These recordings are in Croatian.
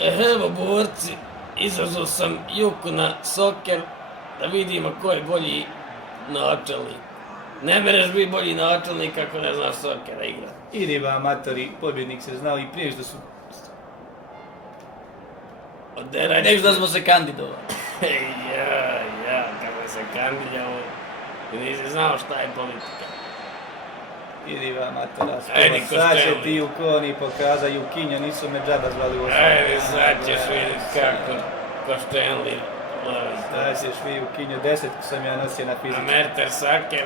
Evo borci, izazvao sam Juku na soker da vidimo ko je bolji načelnik. Ne mereš biti bolji načelnik ako ne znaš sokera igrat. Idi ba amatori, pobjednik se znao i prije što su... Nego da smo se kandidovali. Kako se kandidovao. Ti nisi znao šta je politika. Idi ba amatora, Ajde, sad će ti u koni pokaza Jukinja, nisu me džaba zvali u osnovu. Ajde, sad ćeš vidjeti kako Koštenli lovi. Sad ćeš vi Jukinja, 10 sam ja nosio na fiziku. A Merter Saker?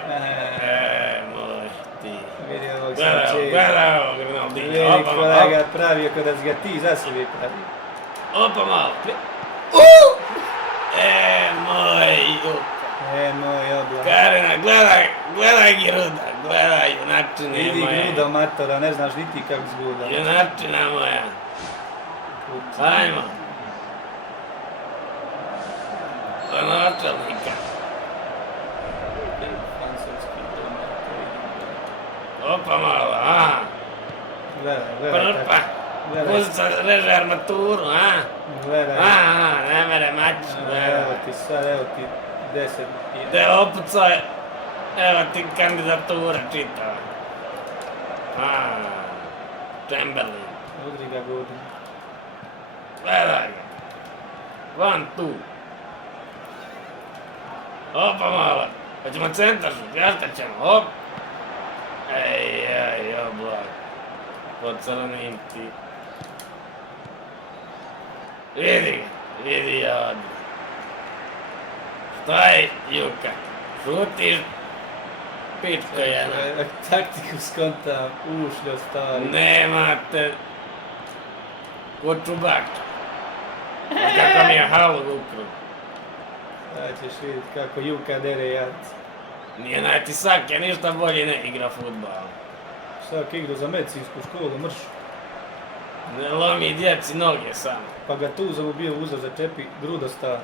Moj ti. Vidi ovog Gleda ovog Ronaldinho. Vidi kolega ga pravio kada si ga ti za sebi pravio. Opa malo. Moj Juka. Moj oblak. Karina, gledaj Gruda, gledaj junačine moje. Vidi Gruda matora, ne znaš niti kako zguda. Junačina moja. Ajmo. Za načelnika. Opa malo, Gledaj, prpa. Muzica reže armaturu, Gledaj. Ne mere mač. Evo ti sad, evo ti 10. Gde opucaj, evo ti kandidatura čitava. Chamberlain. Udri ga godin. Gledaj ga. 1, 2. Opa malo. Hoćemo centar šut, jel' ćemo, hop. Oblak. Pocrnim ti. Vidi ja odmah. Šta je Juka? Šutiš? Pičko jedna. Taktiku skonta, ušljo stari. Nemate. Ko čubak. Kako mi je halu ukru. Sad ćeš vidjeti kako Juka dere jadci. Nije najti Sake, ništa bolje ne igra futbal. Sak igra za medicinsku školu, mršu. Ne lomi djeci noge samo. Pa ga tu mu bio uzor za čepi, Gruda stara.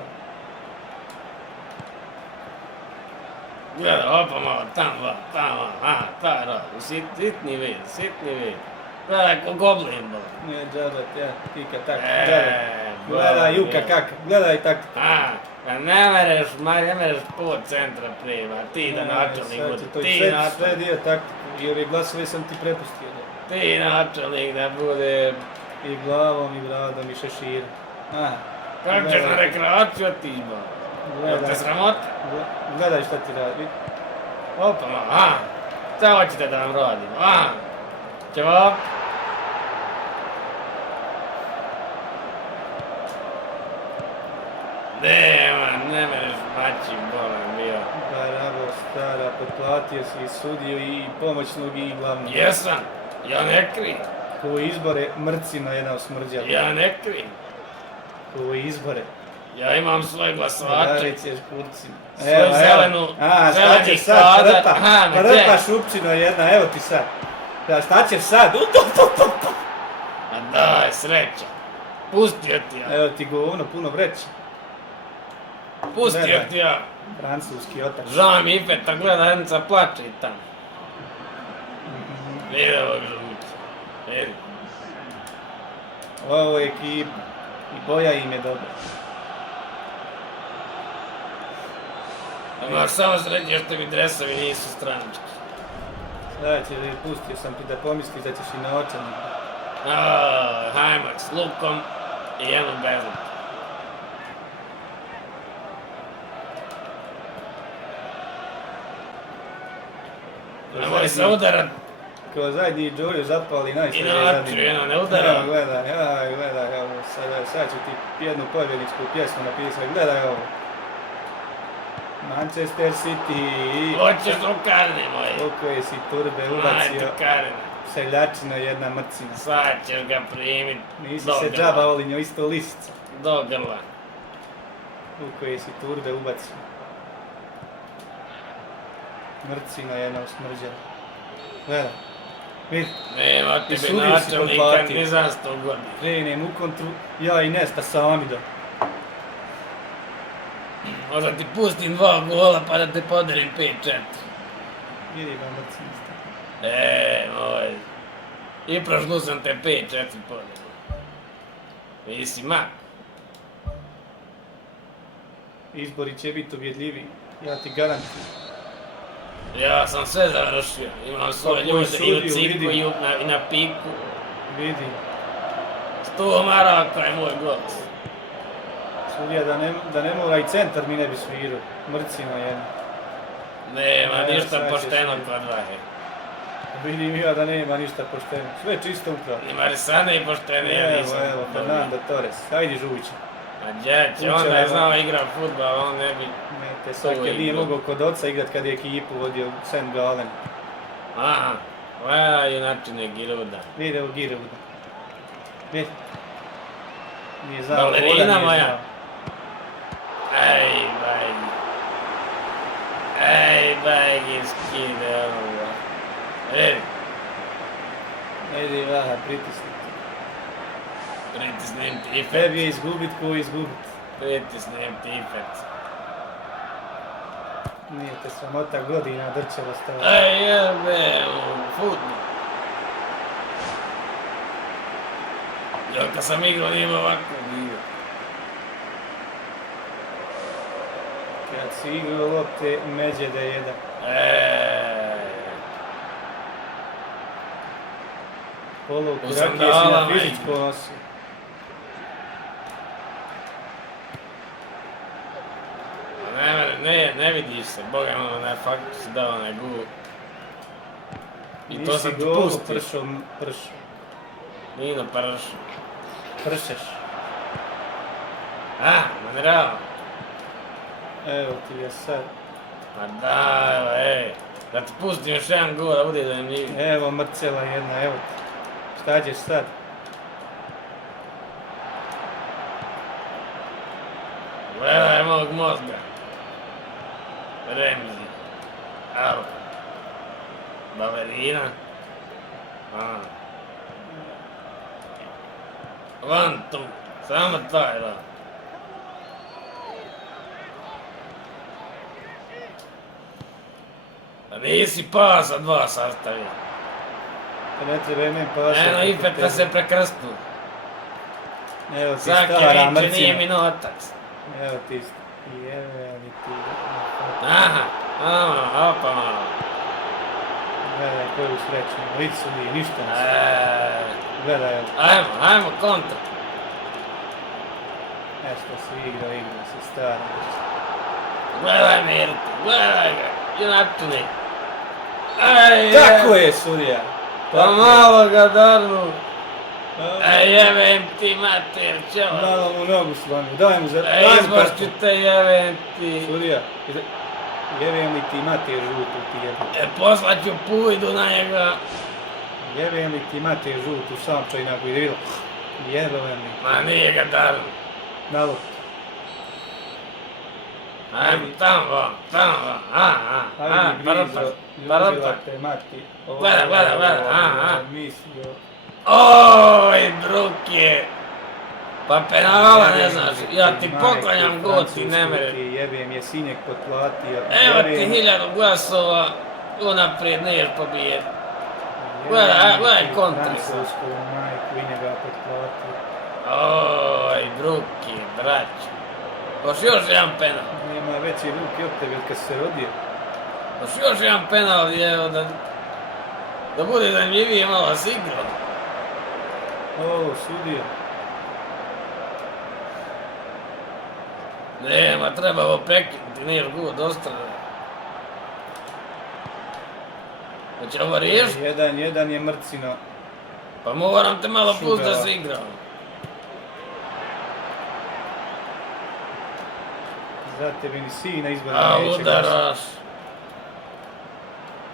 Gleda, opa malo, tamo, ta radi, sitni vid. Gledaj ko goblin bol. Nije džabat, ja, tika tak, gledaj Juka kak, gledaj taktiku. Ne mereš po centra prima, ti da načelnik bude, ti načelnik. Sve dio taktiku, jer je glasove sam ti prepustio. Ti načelnik da bude... I glavom, i bradom, i šeširom. Kako ćeš na rekreaciju otići ba? Jel te sramota? Gledaj šta ti radi. Opa malo, šta hoćete da vam radimo, Ćevap? Ne mereš maći bolan bio. Bravo, stara, potplatio si i sudiju i pomoćnog i glavnog. Jesam, ja ne krivim. Ovo izbore mrcina jedna osmrđala. Ja ne krivim. Ovo izbore. Ja imam svoje glasače. Darećeš kurcima. Svoju zelenu, zeleni kadar. Prpa šupčino jedna, evo ti sad. Šta ćeš sad? A daj, sreća. Pustio ti ja. Evo ti govno, puno vreća. Pustio ti ja. Francuski otak. Žao mi Ifeta, gleda jednica plače i tamo. Vidi ovog žumića. Vidi. Ovo je ekipa. I boja im je dobra. Moraš samo sreći što mi dresovi nisu stranički. Sada ćeš da pustio sam ti da pomisliš da ćeš i na očanik. Hajmo s lukom i jednu bez luka. Nemoj se udarat. Kao zadnji Jojo zapali najsređe Inače, jedna ne udara. Gledaj, evo, sad ću ti jednu pobjedničku pjesmu napisati, gledaj ovo. Manchester City. Hoćeš u karne moje. Koliko je si turbe ubacio. Seljačina jedna mrcina. Sad ćeš ga primit. Nisi se džaba olinio, isto lisica. Do grla. Koliko je si turbe ubacio. Mrcina jedna osmrđena. Gledaj. Vidi. Nema tebi načelnika ni za 100 godina. Krenem u kontru, ja i Nesta sami da. Možda ti pustim 2 gola pa da te podelim 5-4. Vidi vam mrcinista. Moj. I prošlo sam te 5-4 podelim. Nisi mak. Izbori će biti ubjedljivi, ja ti garantujem. Ja sam sve završio, imam svoje Pa, koji ljude i u sudio, cipu vidim. i na piku. Vidim. 100 maraka je moj glas. Sudija da ne mora i centar mi ne bi svirao. Mrcina jedna. Nema Ne, ništa sad ćeš pošteno vidjeti. kod Vahe. Vidim ja da nema ništa pošteno. Sve čisto upravo. Ni Marisane i poštene, ja nisam. Evo, Fernando Torres. Hajdi Žuvića. A djeće, on da je znao igra futbal, on ne bi... Ne, te Soker nije mogao kod oca igrat kad je ekipu vodio St. Gallen. Aha, gledaj načine Giruda. Vidi evo Giruda. Vidi. Nije znao. Balerina voda nije moja. znao. Ej, bajgi skide ovoga. Ajde Vaha, pritisni. Pritisnem ti Tebi je ifet. izgubit ko izgubit. Pritisnem ti ifet. Nije te sramota godina drčeva stavila. Ej, jebe, futbol. Ja kad sam igrao nije ovako bilo. Kad si igrao lopte, međe da jedan. Polovku U rakije si na sandalama fizičko igra. nosio. Ne vidiš se, boga ono, na faktu si dao onaj gul. I to sam ti pustio. Pršo. Nino prš. Pršeš. Manirao. Evo ti je sad. Ma da, ej. Da ti pustim još jedan gol, da bude zanimljiv. Evo mrcela jedna, evo ti. Šta ćeš sad? Gledaj mog mozga. Remzi. Evo. Balerina. Van tu. Samo taj da. A nisi pasa dva sastavio. Pa ne treba imen pasa. Eno, Ifeta se prekrstu. Evo ti Svaki stara viče nije mrcina. mi notac. Evo ti. Jeve mi ti. Aha, opa malo. Gledaj koju sreću. Vidi su nije, ništa ne sve. Gledaj evo. Ajmo, kontra. Nešto si igrao si stara. Gledaj Mirko, gledaj ga. I načini. Tako je sudija. Pa malo ga darnu. Jebem ti mater, čelo. Malo mu nogu slomio, daj mu za... Izbošću te jebem ti. Sudija, jebem li ti mater žutu ti jebem. Poslaću pujdu na njega. Jebem li ti mater žutu samča inako ide bilo. Jebem li. Ma nije ga darnu. Na loptu. Ajmo tamo, Ajde parapak, ljubila te mati. Gleda, Mislio. Oj, Bruke. Pa penala ne znaš, ja ti poklanjam god ti ne mereš. Jebem je sinjeg potplatio. Evo ti 1000 glasova, unaprijed neš pobijeti. Gledaj kontri. Francusku majku i njega potplatio. Oj, Bruke, braćo. Hoš još jedan penal. Nema veće ruke od tebe od kad si se rodio. Hoš još jedan penal, evo da bude zanimljivije malo s igrom. O, sudija. Nema, treba ovo prekinuti, nije god ostrano. Hoće ovo riješiti? 1-1 je mrcino. Pa moram te malo pustiti da se igram. Za tebe ni sina izborna neće Udaraš.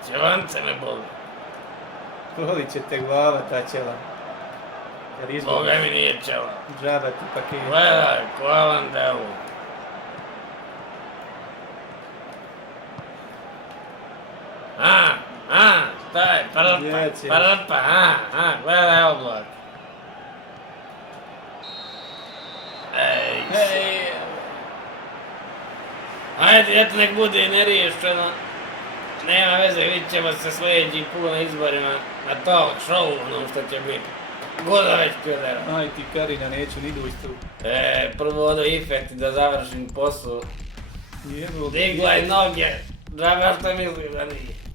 Ćevance me boli. Boli će te glava ta ćela. Jer izboriš. Boga mi nije ćela. Džaba ti paket. Gledaj, ko Alan Delu. Taj, parapa, gledaj oblak. Ej. Ajde, eto nek bude neriješeno. Nema veze, vidit ćemo se sljedeći put na izborima, na talk show, ono što će biti. Goda već pedera. Aj ti Karina, neću ni duć tu. Prvo ono efekti da završim posao. Jebo. Digla i noge. Džaba što misli da nije.